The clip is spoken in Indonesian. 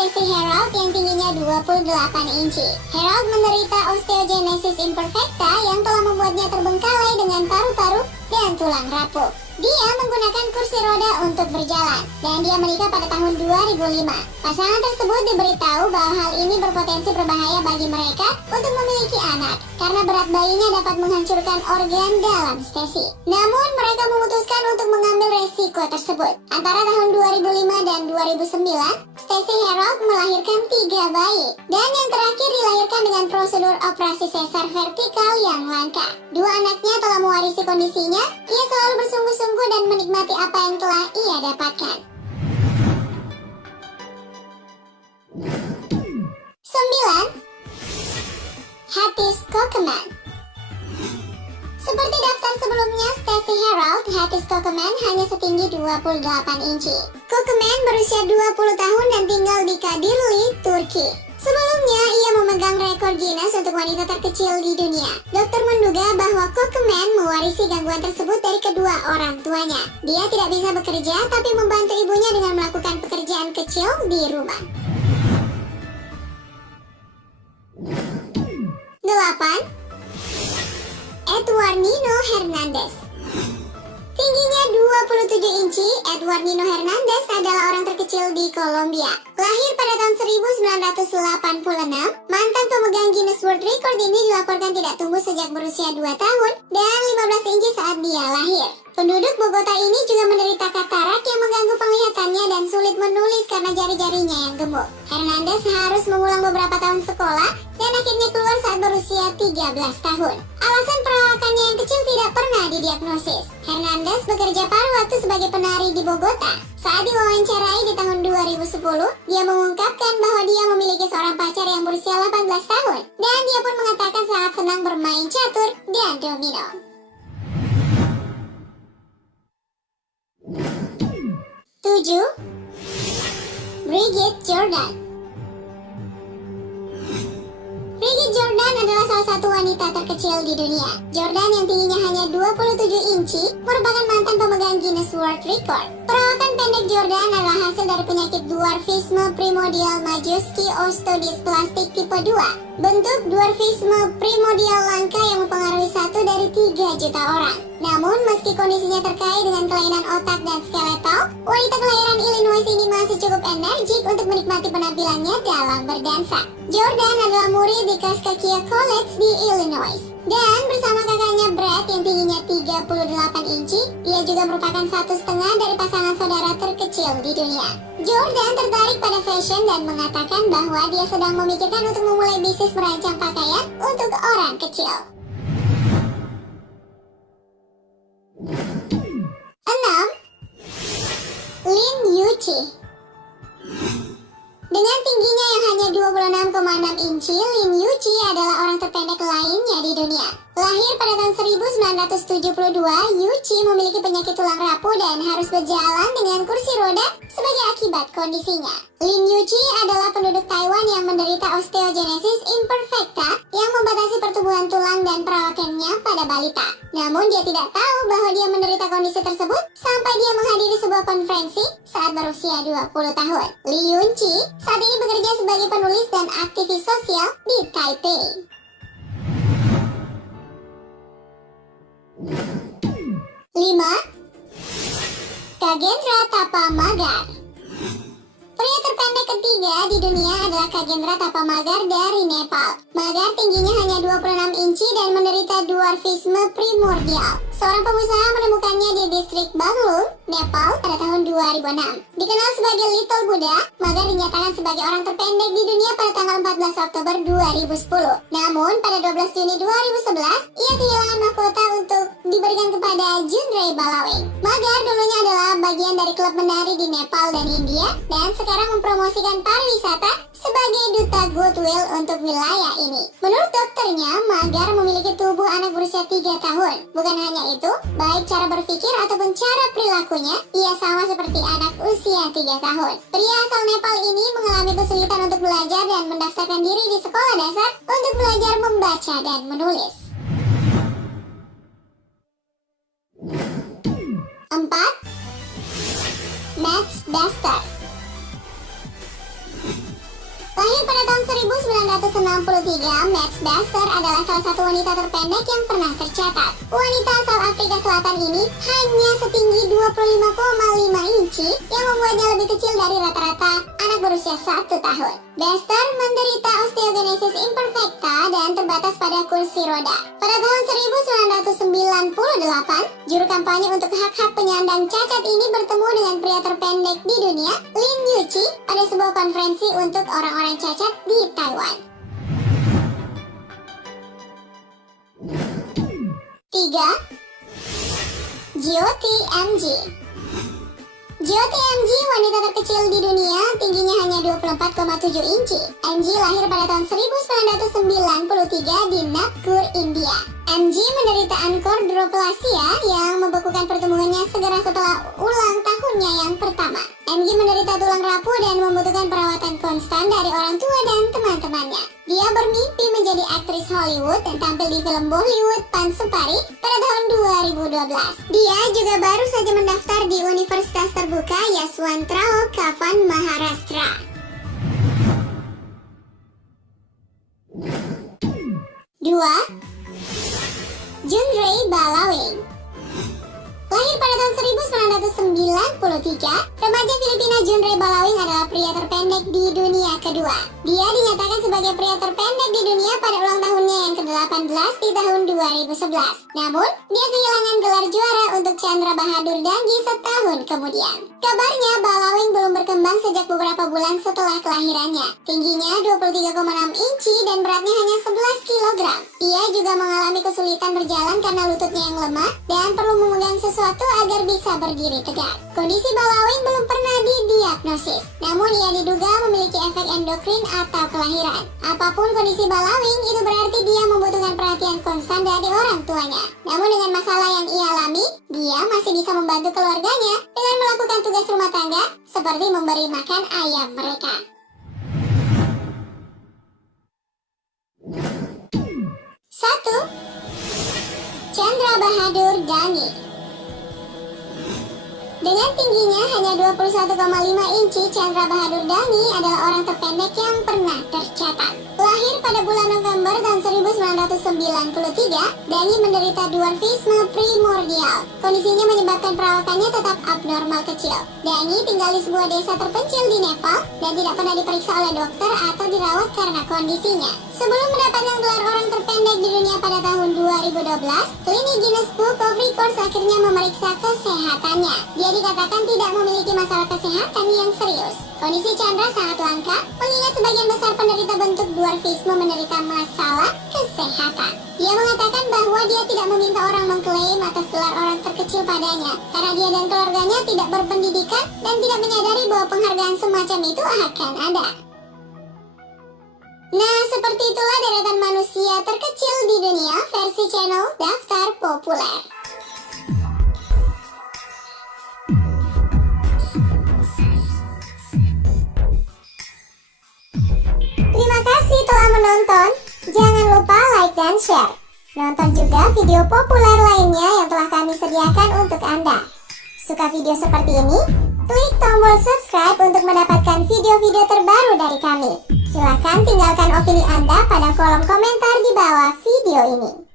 Stacey Herald yang tingginya 28 inci. Herald menderita osteogenesis imperfecta yang telah membuatnya terbengkalai dengan paru-paru dan tulang rapuh. Dia menggunakan kursi roda untuk berjalan, dan dia menikah pada tahun 2005. Pasangan tersebut diberitahu bahwa hal ini berpotensi berbahaya bagi mereka untuk memiliki anak, karena berat bayinya dapat menghancurkan organ dalam Stacey. Namun, mereka memutuskan untuk mengambil resiko tersebut. Antara tahun 2005 dan 2009, Stacey Herald melahirkan 3 bayi, dan yang terakhir dilahirkan dengan prosedur operasi sesar vertikal yang langka. 2 anaknya telah mewarisi kondisinya. Ia selalu bersungguh-sungguh dan menikmati apa yang telah ia dapatkan. 9. Hattie Kokeman. Seperti daftar sebelumnya, Stacey Herald, Hattie Kokeman hanya setinggi 28 inci. Kokeman berusia 20 tahun dan tinggal di Kadirli, Turki. Sebelumnya, ia memegang rekor Guinness untuk wanita terkecil di dunia. Dokter menduga bahwa Kokeman mewarisi gangguan tersebut dari kedua orang tuanya. Dia tidak bisa bekerja, tapi membantu ibunya dengan melakukan pekerjaan kecil di rumah. 8. Eduardino Hernandez. Tingginya 27 inci, Eduardino Hernandez adalah orang terkecil di Kolombia. Lahir pada tahun 1986, mantan pemegang Guinness World Record ini dilaporkan tidak tumbuh sejak berusia 2 tahun dan 15 inci saat dia lahir. Penduduk Bogota ini juga menderita katarak yang mengganggu penglihatannya dan sulit menulis karena jari-jarinya yang gemuk. Hernandez harus mengulang beberapa tahun sekolah dan akhirnya keluar saat berusia 13 tahun. Alasan perawakannya yang kecil tidak pernah didiagnosis. Hernandez bekerja paruh waktu sebagai penari di Bogota. Saat diwawancarai di tahun 2010, dia mengungkapkan bahwa dia memiliki seorang pacar yang berusia 18 tahun. Dan dia pun mengatakan sangat senang bermain catur dan domino. 7. Bridget Jordan. Bridget Jordan adalah salah satu wanita terkecil di dunia. Jordan yang tingginya hanya 27 inci merupakan mantan pemegang Guinness World Record. Perawakan pendek Jordan adalah hasil dari penyakit dwarfisme primordial Majewski osteodysplastic tipe 2. Bentuk dwarfisme primordial langka yang mempengaruhi 1 dari 3 juta orang. Namun, meski kondisinya terkait dengan kelainan otak dan skeletal, wanita kelahiran Illinois ini masih cukup energik untuk menikmati penampilannya dalam berdansa. Jordan adalah murid di Kaskaskia College di Illinois. Dan bersama kakaknya Brad yang tingginya 38 inci, dia juga merupakan 1,5 dari pasangan saudara terkecil di dunia. Jordan tertarik pada fashion dan mengatakan bahwa dia sedang memikirkan untuk memulai bisnis merancang pakaian untuk orang kecil. 6. Lin Yuqi. Dengan tingginya yang hanya 26,6 inci, Lin Yuqi adalah orang terpendek lainnya di dunia. Lahir pada tahun 1972, Yuqi memiliki penyakit tulang rapuh dan harus berjalan dengan kursi roda sebagai akibat kondisinya. Lin Yuqi adalah penduduk Taiwan yang menderita osteogenesis imperfecta yang membatasi pertumbuhan tulang dan perawakannya pada balita. Namun dia tidak tahu bahwa dia menderita kondisi tersebut sampai dia menghadiri sebuah konferensi saat berusia 20 tahun. Li Yunqi saat ini bekerja sebagai penulis dan aktivis sosial di Taipei. 5. Kagendra Tapamagar. Pria terpendek ketiga di dunia adalah Kagendra Tapamagar dari Nepal. Magar tingginya hanya 26 inci dan menderita dwarfisme primordial. Seorang pengusaha menemukannya di distrik Banglung, Nepal pada tahun 2006. Dikenal sebagai Little Buddha, Magar dinyatakan sebagai orang terpendek di dunia pada tanggal 14 Oktober 2010. Namun, pada 12 Juni 2011, ia kehilangan mahkota untuk diberikan kepada Jundrei Balaweng. Magar dulunya adalah bagian dari klub menari di Nepal dan India, dan sekarang mempromosikan pariwisata sebagai duta goodwill untuk wilayah ini. Menurut dokternya, Magar memiliki tubuh anak berusia 3 tahun. Bukan hanya itu, baik cara berpikir ataupun cara perilakunya, ia sama seperti anak usia 3 tahun. Pria asal Nepal ini mengalami kesulitan untuk belajar dan mendaftarkan diri di sekolah dasar untuk belajar membaca dan menulis. 4. Matt Bester. 1963, Max Baxter adalah salah satu wanita terpendek yang pernah tercatat. Wanita asal Afrika Selatan ini hanya setinggi 25,5 inci yang membuatnya lebih kecil dari rata-rata anak berusia 1 tahun. Baxter menderita osteogenesis imperfecta dan terbatas pada kursi roda. Pada tahun 1998, juru kampanye untuk hak-hak penyandang cacat ini bertemu dengan pria terpendek di dunia, Lin Yuqi, pada sebuah konferensi untuk orang-orang cacat di Taiwan. 3. Jyoti MG. Jyoti MG, wanita terkecil di dunia, tingginya hanya 24,7 inci. MG lahir pada tahun 1993 di Nagpur, India. MG menderita achondroplasia yang membekukan pertumbuhannya segera setelah ulang tahunnya yang pertama. MG menderita tulang rapuh dan membutuhkan perawatan konstan dari orang tua dan teman-temannya. Dia bermimpi menjadi aktris Hollywood dan tampil di film Bollywood Pansupari pada tahun 2012. Dia juga baru saja mendaftar di Universitas Terbuka Yashwantrao Kavan, Maharashtra. 2. Junrei Balawing. Lahir pada tahun 1993, remaja Filipina Junrei Balawing adalah pria terpendek di dunia kedua. Dia dinyatakan sebagai pria terpendek di dunia pada ulang tahunnya yang ke-18 di tahun 2011. Namun, dia kehilangan gelar juara untuk Chandra Bahadur Dangi setahun kemudian. Kabarnya, Balawing belum berkembang sejak beberapa bulan setelah kelahirannya. Tingginya 23,6 inci dan beratnya hanya 11 kg. Ia juga mengalami kesulitan berjalan karena lututnya yang lemah dan perlu memegang sesuatu agar bisa berdiri tegak. Kondisi Balawing belum pernah didiagnosis, namun ia diduga memiliki efek endokrin atau kelahiran. Apapun kondisi Balawing, itu berarti dia membutuhkan perhatian konstan dari orang tuanya. Namun dengan masalah yang ia alami, dia masih bisa membantu keluarganya dengan melakukan tugas rumah tangga seperti memberi makan ayam mereka. 1. Chandra Bahadur Dangi. Dengan tingginya hanya 21,5 inci, Chandra Bahadur Dangi adalah orang terpendek yang pernah tercatat. Lahir pada bulan November tahun 1993, Dangi menderita dwarfisme primordial. Kondisinya menyebabkan perawakannya tetap abnormal kecil. Dangi tinggal di sebuah desa terpencil di Nepal dan tidak pernah diperiksa oleh dokter atau dirawat karena kondisinya. Sebelum mendapatkan gelar orang terpendek di dunia pada tahun 2012, klinik Guinness Book of Records akhirnya memeriksa kesehatannya. Dia dikatakan tidak memiliki masalah kesehatan yang serius. Kondisi Chandra sangat langka, mengingat sebagian besar penderita bentuk dwarfisme menderita masalah kesehatan. Dia mengatakan bahwa dia tidak meminta orang mengklaim atas gelar orang terkecil padanya, karena dia dan keluarganya tidak berpendidikan dan tidak menyadari bahwa penghargaan semacam itu akan ada. Nah, seperti itulah deretan manusia terkecil di dunia versi channel Daftar Populer. Terima kasih telah menonton. Jangan lupa like dan share. Nonton juga video populer lainnya yang telah kami sediakan untuk Anda. Suka video seperti ini? Klik tombol subscribe untuk mendapatkan video-video terbaru dari kami. Silahkan tinggalkan opini Anda pada kolom komentar di bawah video ini.